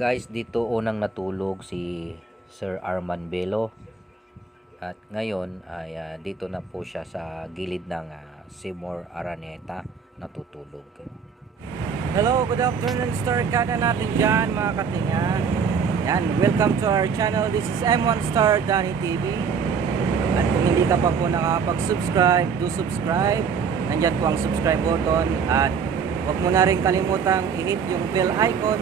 Guys, dito unang natulog si Sir Arman Belo at ngayon ay dito na po siya sa gilid ng Seymour Araneta natutulog. Hello, good afternoon, Star Kada natin dyan mga katinga. Yan, welcome to our channel. This is M1 Star Danny TV. At kung hindi ka pa po nakapag-subscribe, do subscribe. Nandyan po ang subscribe button at huwag mo na rin kalimutang i-hit yung bell icon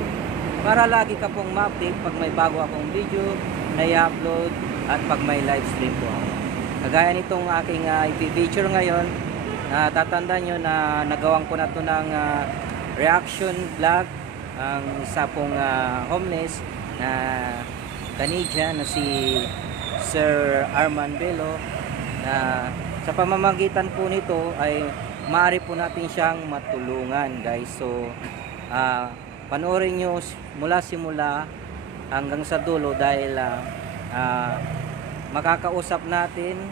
para lagi ka pong ma-update pag may bago akong video na i-upload at pag may live stream po ako. Kagaya nitong aking i-feature ngayon, tatandaan nyo na nagawang ko na to ng reaction vlog ang isa pong homeless na Canadian na si Sir Arman Belo, na sa pamamagitan po nito ay maaari po natin siyang matulungan, guys. So panoorin nyo mula simula hanggang sa dulo dahil makakausap natin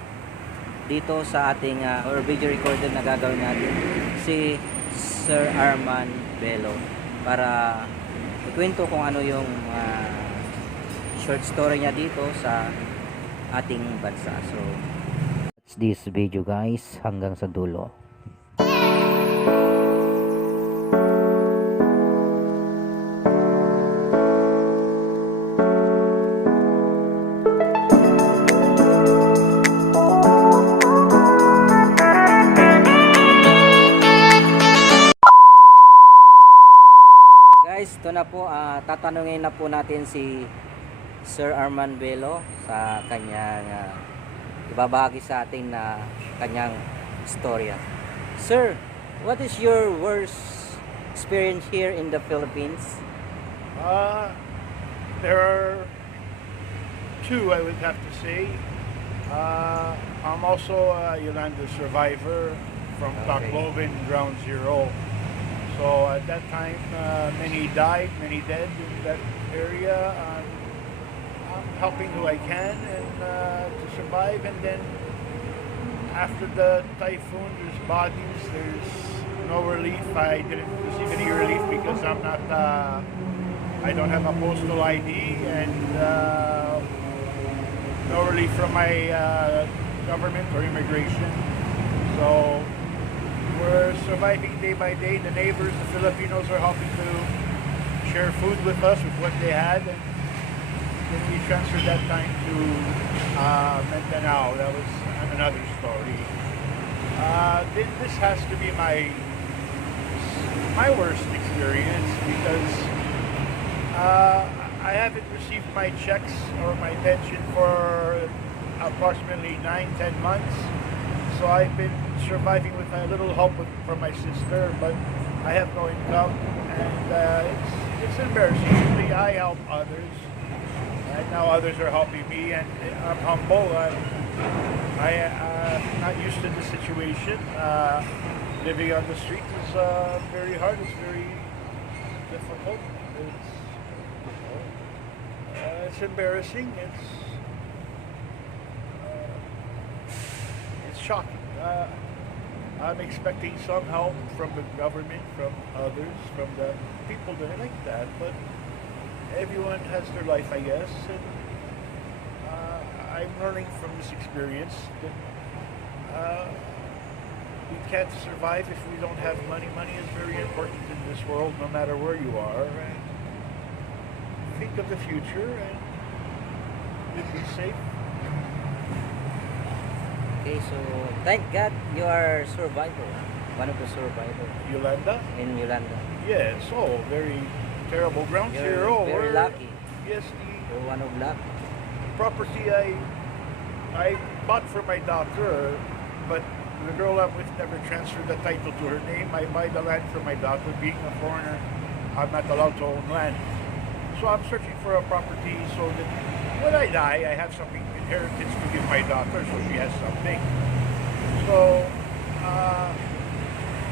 dito sa ating or video recorder na gagawin natin si Sir Arman Belo para ikwento kung ano yung short story niya dito sa ating bansa. So that's this video, guys, hanggang sa dulo. Guys, ito na po, tatanungin na po natin si Sir Arman Belo sa kanyang ibabahagi sa atin na kanyang storya. Sir, what is your worst experience here in the Philippines? There are two, I would have to say. I'm also a Yolanda survivor from Tacloban Ground Zero. So at that time, many died, many dead in that area. I'm helping who I can and to survive. And then after the typhoon, there's bodies. There's no relief. I didn't receive any relief because I'm not. I don't have a postal ID and no relief from my government or immigration. So we're surviving day by day. The neighbors, the Filipinos, are helping to share food with us with what they had. And then we transferred that time to Mindanao. That was another story. This has to be my worst experience because I haven't received my checks or my pension for approximately 9-10 months. So I've been surviving with a little help from my sister, but I have no income, and it's embarrassing. Usually I help others, and now others are helping me, and I'm humble. I'm not used to the situation. Living on the street is very hard. It's very difficult. It's embarrassing. It's shocking. I'm expecting some help from the government, from others, from the people that are like that, but everyone has their life, I guess, and I'm learning from this experience that we can't survive if we don't have money. Money is very important in this world, no matter where you are, and think of the future and be safe. Okay, so thank God you are a survivor, one of the survivors. Yolanda? In Yolanda. Yes, oh, very terrible. Ground You're Zero. very lucky. Yes, You're one of luck. the property I bought for my daughter, but the girl I'm with never transferred the title to her name. I buy the land for my daughter. Being a foreigner, I'm not allowed to own land. So I'm searching for a property so that when I die, I have something inheritance to give my daughter, so she has something. So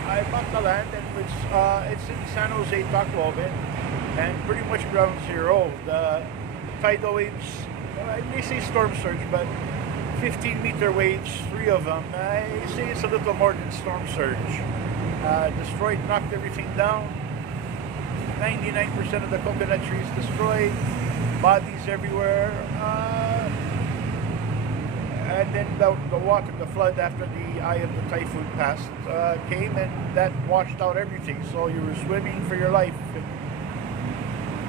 I bought the land, and it's in San Jose, Tacloban, and pretty much ground zero. The tidal waves, they say storm surge, but 15-meter waves, 3 of them. I say it's a little more than storm surge. Destroyed, knocked everything down. 99% of the coconut trees destroyed, bodies everywhere. And then the water, the flood after the eye of the typhoon passed, came, and that washed out everything. So you were swimming for your life.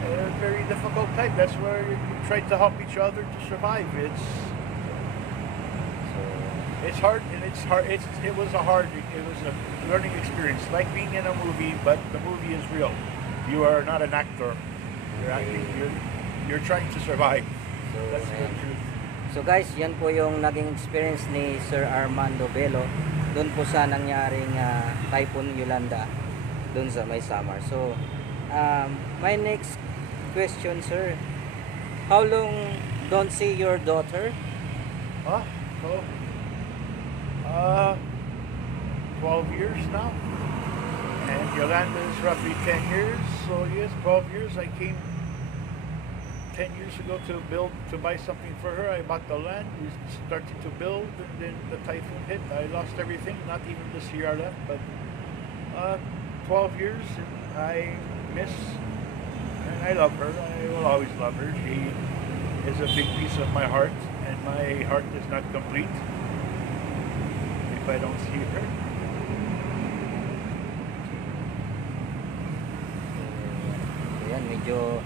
A very difficult time. That's where you try to help each other to survive. It's hard, and it was a learning experience, like being in a movie, but the movie is real. You are not an actor. You're acting. You're trying to survive. So, That's the ayan. truth. So guys, yan po yung naging experience ni Sir Armando Bello doon po sa nangyaring Typhoon Yolanda doon sa may Samar. So, my next question, sir. How long don't see your daughter? Huh? So, 12 years now. And Yolanda is roughly 10 years. So yes, 12 years. I came 10 years ago to buy something for her. I bought the land. We started to build, and then the typhoon hit. I lost everything, not even the CR left, but 12 years, and I miss, and I love her. I will always love her. She is a big piece of my heart, and my heart is not complete if I don't see her. Ayan, medyo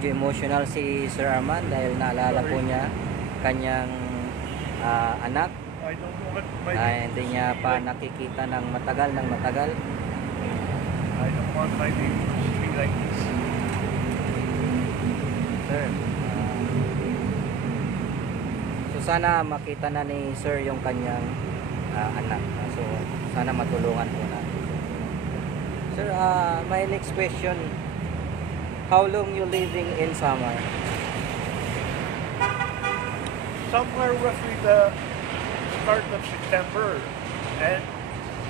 emotional si Sir Arman dahil naalala po niya kanyang anak I don't know what my na hindi niya pa nakikita ng matagal. I don't want my neighbors to be like this. Sir, so sana makita na ni Sir yung kanyang anak. So sana matulungan po natin. Sir, my next question, how long you living in Samar? Somewhere roughly the start of September, and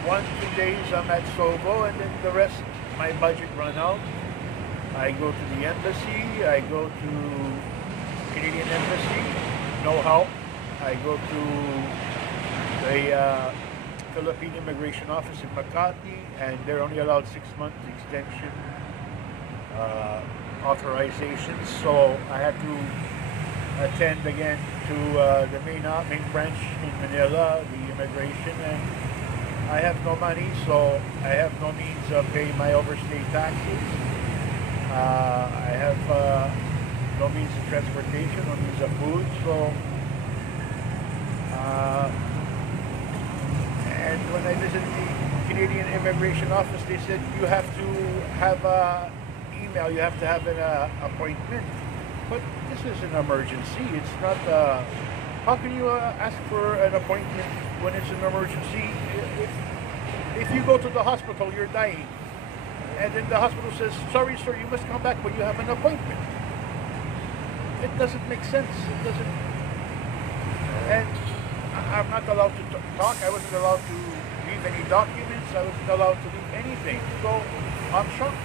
1-2 days I'm at Sobo, and then the rest my budget run out. I go to the embassy, I go to Canadian embassy, no help. I go to the Philippine Immigration Office in Makati, and they're only allowed 6 months extension authorization. So I had to attend again to the main branch in Manila, the immigration, and I have no money, so I have no means of paying my overstay taxes. I have no means of transportation, no means of food, so and when I visited the Canadian Immigration Office, they said you have to have an email, you have to have an appointment. But this is an emergency. It's not. How can you ask for an appointment when it's an emergency? If you go to the hospital, you're dying, and then the hospital says, "Sorry, sir, you must come back, but you have an appointment." It doesn't make sense. It doesn't. And I'm not allowed to talk. I wasn't allowed to leave any documents. I wasn't allowed to leave anything. So I'm shocked.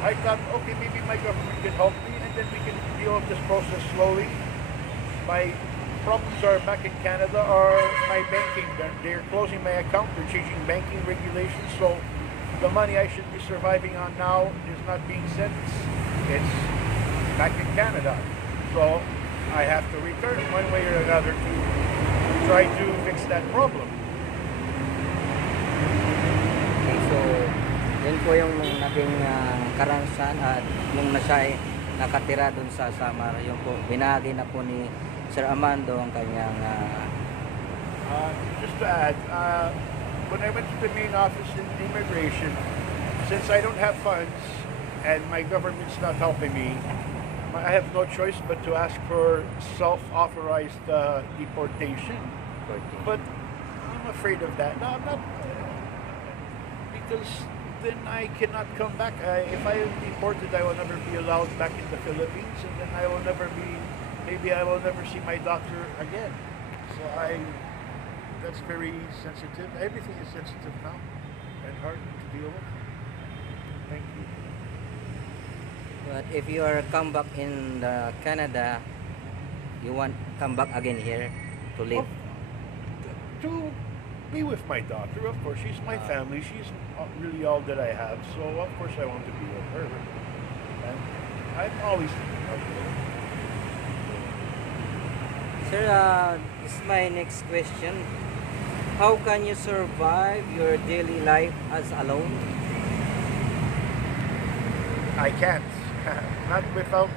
I thought, okay, maybe my government can help me, and then we can deal with this process slowly. My problems are back in Canada are my banking. They're closing my account. They're changing banking regulations. So the money I should be surviving on now is not being sent. It's back in Canada. So I have to return one way or another to try to fix that problem. Okay, so yun po yung naging karanasan at nung siya ay nakatira dun sa Samar, yun po, binahagi na po ni Sir Armando ang kanyang just to add, when I went to the main office in immigration, since I don't have funds and my government's not helping me, I have no choice but to ask for self-authorized deportation. But I'm afraid of that. No, I'm not, because then I cannot come back. If I am deported, I will never be allowed back in the Philippines, and then I will never be. Maybe I will never see my doctor again. So that's very sensitive. Everything is sensitive now, and hard to deal with. Thank you. but if you are come back in Canada, you want come back again here to live. To be with my daughter. Of course, she's my family. She's really all that I have. So of course I want to be with her. And I'm always thinking of her. Sir, this is my next question. How can you survive your daily life as alone? I can't. Not without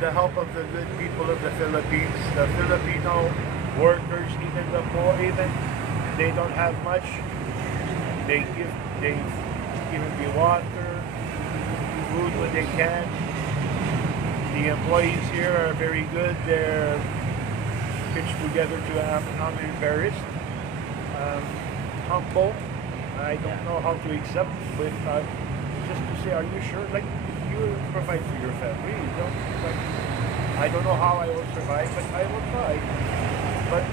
the help of the good people of the Philippines. The Filipino workers, even the poor, even they don't have much. They've given me water, food when they can. The employees here are very good. They're pitched together to I'm embarrassed. Humble. I don't know how to accept with just to say, are you sure? Like, you provide for your family. You don't, like, I don't know how I will survive, but I will try. But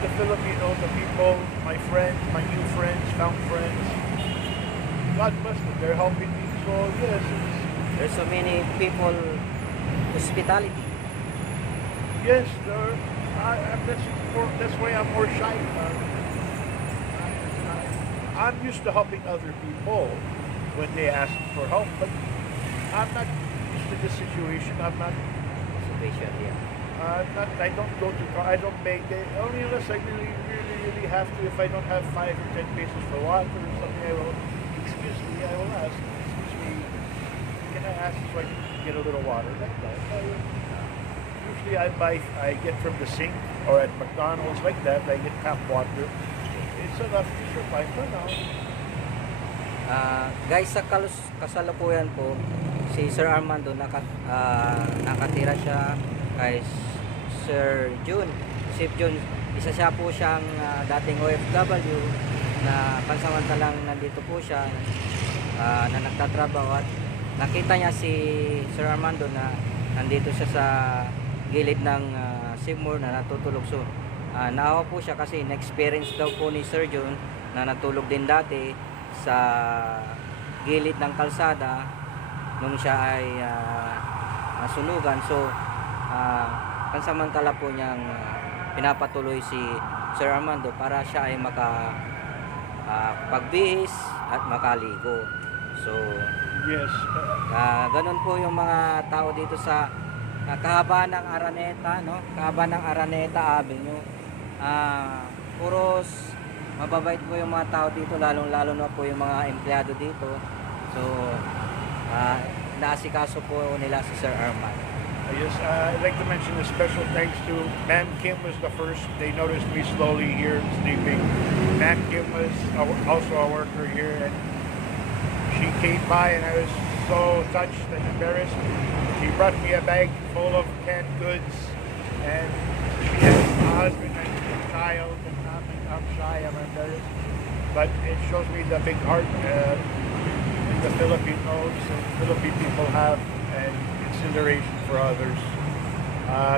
the Filipinos, the people, my friends, my new friends, found friends, God bless them. They're helping me. So yes, There's so many people, hospitality. yes, that's why I'm more shy. I'm used to helping other people when they ask for help, but I'm not used to this situation. I'm not. Situation, yeah. I don't go to. I don't beg. Only unless I really have to. If I don't have 5 or 10 pesos for water or something, I will. Excuse me. I will ask. Excuse me. Can I ask so I can get a little water? Like that. Usually I get from the sink or at McDonald's like that. I get tap water. It's enough to survive for now. Guys, sa kasalukuyan po, si Sir Armando nakatira siya kay Sir June. Si June, isa siya po siyang dating OFW na pansamantalang nandito po siya na nagtatrabaho at nakita niya si Sir Armando na nandito siya sa gilid ng Seymour na natutulog. So naawa po siya kasi na-experience daw po ni Sir John na natulog din dati sa gilid ng kalsada nung siya ay nasunugan. So pansamantala po niyang pinapatuloy si Sir Armando para siya ay pagbihis at makaligo. So Yes. ganun po yung mga tao dito sa kahabaan ng Araneta, no? Kahabaan ng Araneta Avenue. Puros mababait po yung mga tao dito, lalong-lalo na po yung mga empleyado dito. So naasikaso po nila si Sir Arman. Yes, I'd like to mention a special thanks to Ma'am Kim was the first. They noticed me slowly here sleeping. Ma'am Kim was also a worker here, and she came by, and I was so touched and embarrassed. She brought me a bag full of canned goods, and she has a husband and a child, and I'm shy, I'm embarrassed. But it shows me the big heart the Filipinos and Philippine people have, and consideration for others.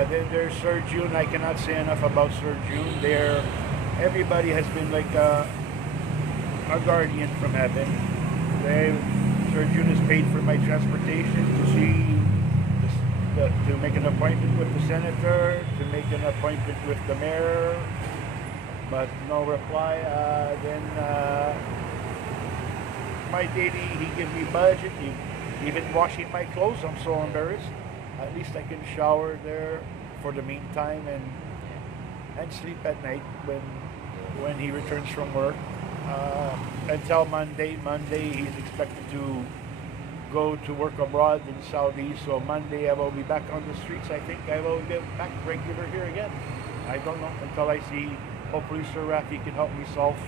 Then there's Sir June. I cannot say enough about Sir June. Everybody has been like a guardian from heaven. Sir June has paid for my transportation to make an appointment with the senator, to make an appointment with the mayor, but no reply. Then my daily, he gives me budget. Even washing my clothes, I'm so embarrassed. At least I can shower there for the meantime and sleep at night when he returns from work. Until Monday. Monday he's expected to go to work abroad in Saudi. So Monday I will be back on the streets. I think I will get back regular here again. I don't know until I see. Hopefully Sir Raffy can help me solve.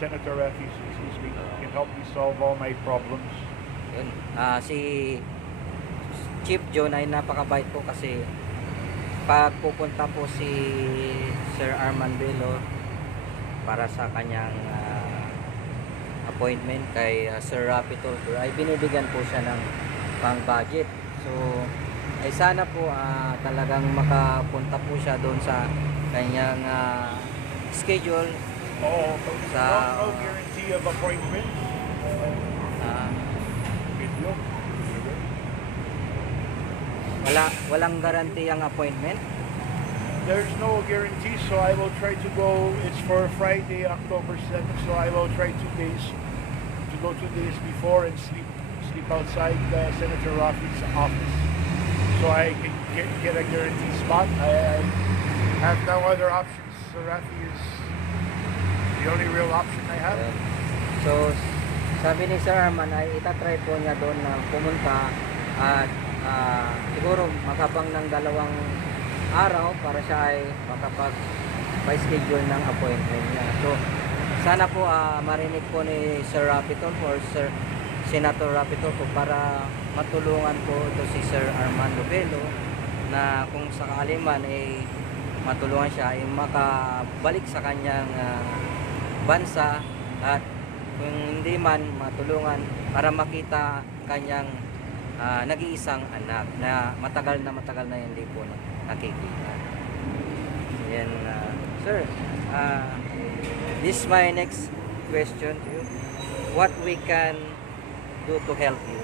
Senator Raffy, excuse me, can help me solve all my problems. Yun. Si Chief John ay napakabait po kasi pag pupunta po si Sir Arman Bello para sa kanyang appointment kay Sir Raffy Tulfo ay binibigyan po siya ng pang budget. So ay sana po talagang makapunta po siya doon sa kanyang schedule. Oh, Sa no guarantee of appointment. walang guarantee ang appointment. there's no guarantee, so I will try to go. It's for Friday, October 7th, so I will try 2 days to go 2 days before and sleep outside Senator Raffy's office, so I can get a guaranteed spot. I have no other options. So Raffy is the only real option I have. So, sabi ni Sir Arman ay itatry po niya doon na pumunta at siguro makabang ng 2 araw para siya ay makapag-schedule ng appointment niya. So, sana po marinig po ni Sir Raffy Tulfo or Sir Senator Raffy Tulfo para matulungan po ito si Sir Armando Bello na kung sakali man ay matulungan siya ay makabalik sa kanyang bansa at kung hindi man matulungan para makita kanyang nag-iisang anak na matagal na hindi po nakikita. Yan, sir, this is my next question to you. What we can do to help you?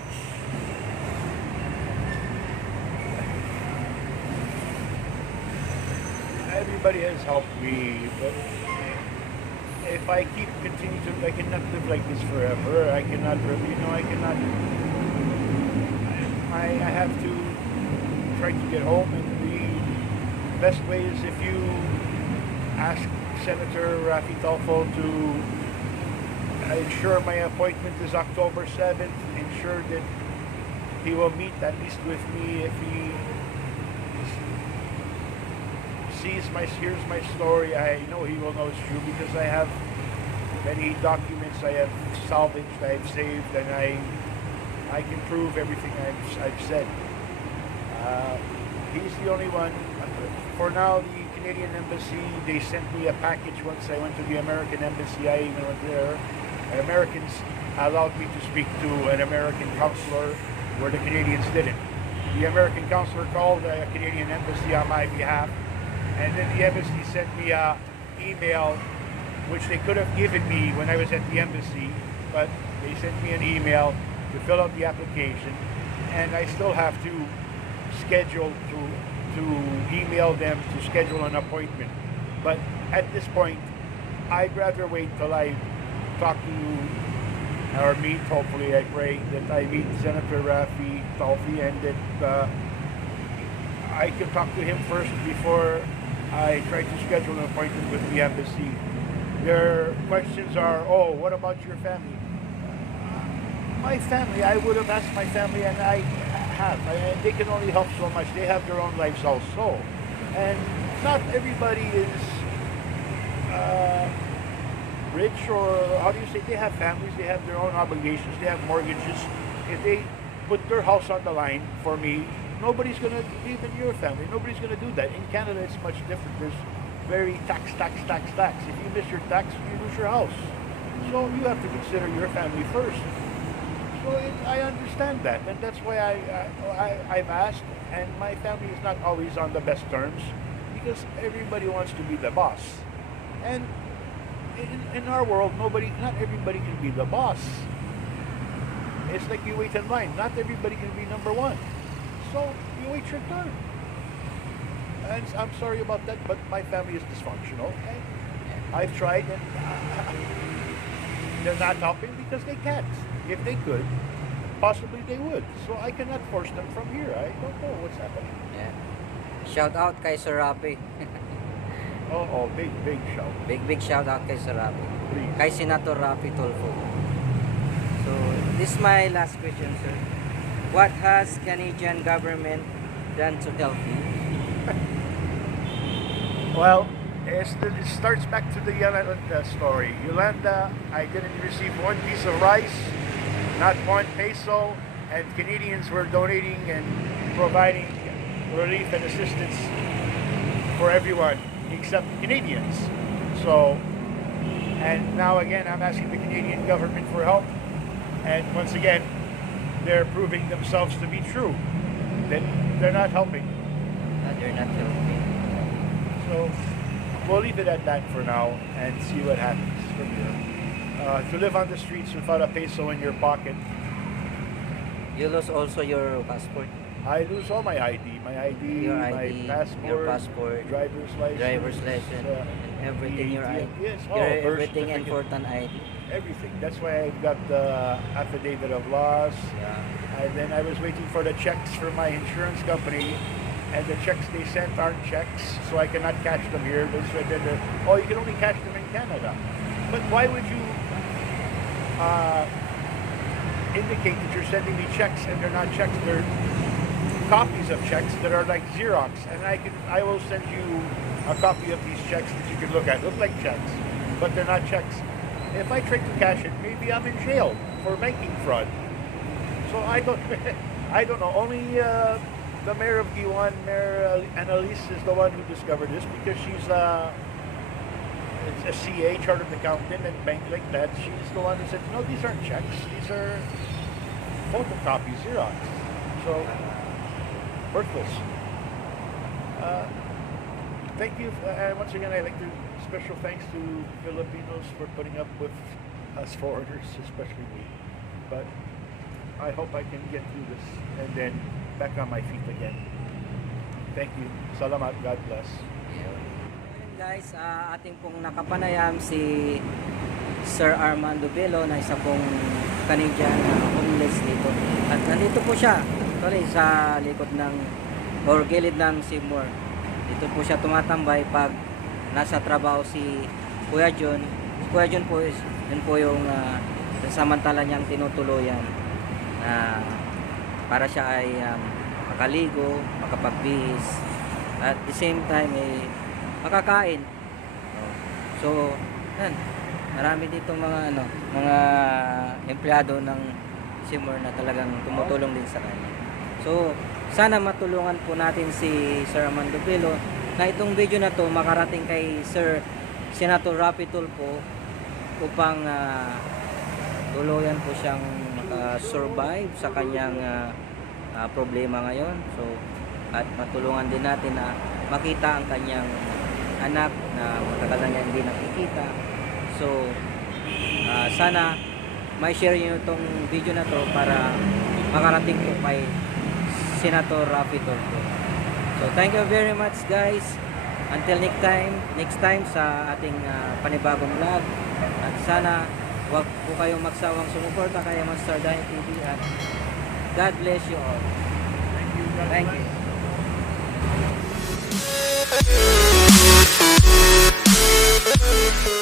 Everybody has helped me, but if I continue to, I cannot live like this forever. I cannot really, I cannot. I have to try to get home, and the best way is if you ask Senator Raffy Tulfo to ensure my appointment is October 7th, ensure that he will meet at least with me if he hears my story. I know he will know it's true because I have many documents I have salvaged, I have saved, and I can prove everything I've said. He's the only one. For now, the Canadian Embassy, they sent me a package once I went to the American Embassy. I even went there. And Americans allowed me to speak to an American consular where the Canadians didn't. The American consular called the Canadian Embassy on my behalf, and then the embassy sent me an email which they could have given me when I was at the embassy, but they sent me an email to fill out the application, and I still have to schedule to email them to schedule an appointment. But at this point, I'd rather wait till I talk to or meet, hopefully I pray that I meet Senator Raffy Tulfo and that I can talk to him first before I try to schedule an appointment with the embassy. Their questions are, oh, what about your family? My family, I would have asked my family, and I have. They can only help so much. They have their own lives also. And not everybody is rich, or how do you say, they have families, they have their own obligations, they have mortgages. If they put their house on the line for me, nobody's going to, even your family, nobody's going to do that. In Canada, it's much different. There's very tax. If you miss your tax, you lose your house. So you have to consider your family first. So I understand that, and that's why I've asked, and my family is not always on the best terms because everybody wants to be the boss. And in our world, not everybody can be the boss. It's like you wait in line. Not everybody can be number one. So you wait your turn. And I'm sorry about that, but my family is dysfunctional. Okay? I've tried, and they're not helping because they can't. If they could, possibly they would. So I cannot force them from here. I don't know what's happening. Yeah. Shout out kay Sir Raffy. Oh, big shout. Big shout out kay Sir Raffy. Please. Kay Senator Raffy Tulfo. So, this is my last question, sir. What has Canadian government done to help you? Well, it starts back to the Yolanda story. Yolanda, I didn't receive one piece of rice, not one peso, and Canadians were donating and providing relief and assistance for everyone except Canadians. So, and now again, I'm asking the Canadian government for help, and once again, they're proving themselves to be true, that they're not helping. They're not helping. So we'll leave it at that for now and see what happens from here. To live on the streets without a peso in your pocket. You lost also your passport. I lose all my ID, Your my ID, passport, your passport, driver's license, and everything, your ID. yes, Your birth everything certificate, important ID. everything. That's why I got the affidavit of loss. Yeah. And then I was waiting for the checks from my insurance company, and the checks they sent aren't checks, so I cannot cash them here. So then oh, you can only cash them in Canada. But why would you indicate that you're sending me checks and they're not checks? They're copies of checks that are like Xerox, and I will send you a copy of these checks that you can look at. Look like checks, but they're not checks. If I try to cash it, maybe I'm in jail for banking fraud. So I don't know. Only the mayor of Giwan, Mayor Annalise, is the one who discovered this, because she's it's a CA, chartered accountant, and bank like that. She's the one who said, no, these aren't checks. These are photocopies, Xerox. So worthless. Thank you. Once again, I'd like to special thanks to Filipinos for putting up with us foreigners, especially me. But I hope I can get through this and then back on my feet again. Thank you. Salamat. God bless. Ayun guys, ating pong nakapanayam si Sir Armando Bello na isa pong Canadian homeless dito. At nandito po siya, actually sa likod ng or gilid ng Seymour. Dito po siya tumatambay pag nasa trabaho si Kuya John. Si Kuya John po is yun po yung samantala niyang tinutuluyan na para siya ay makaligo, makapagbihis, at the same time ay makakain. So, yan. Marami dito mga mga empleyado ng Seymour na talagang tumutulong din sa kanya. So, sana matulungan po natin si Sir Armando Bello na itong video na to makarating kay Sir Senator Raffy Tulfo upang tuluyan po siyang makasurvive sa kanyang problema ngayon. So, at matulungan din natin na makita ang kanyang anak na matagal na niya hindi nakikita. So, sana may share nyo itong video na to para makarating po kay Senator Raffy Tulfo. So, thank you very much guys. Until next time sa ating panibagong vlog. At sana wag po kayong magsawang sumuporta kay Master Dine TV at God bless you all. Thank you. God Thank bless. you. Thank you.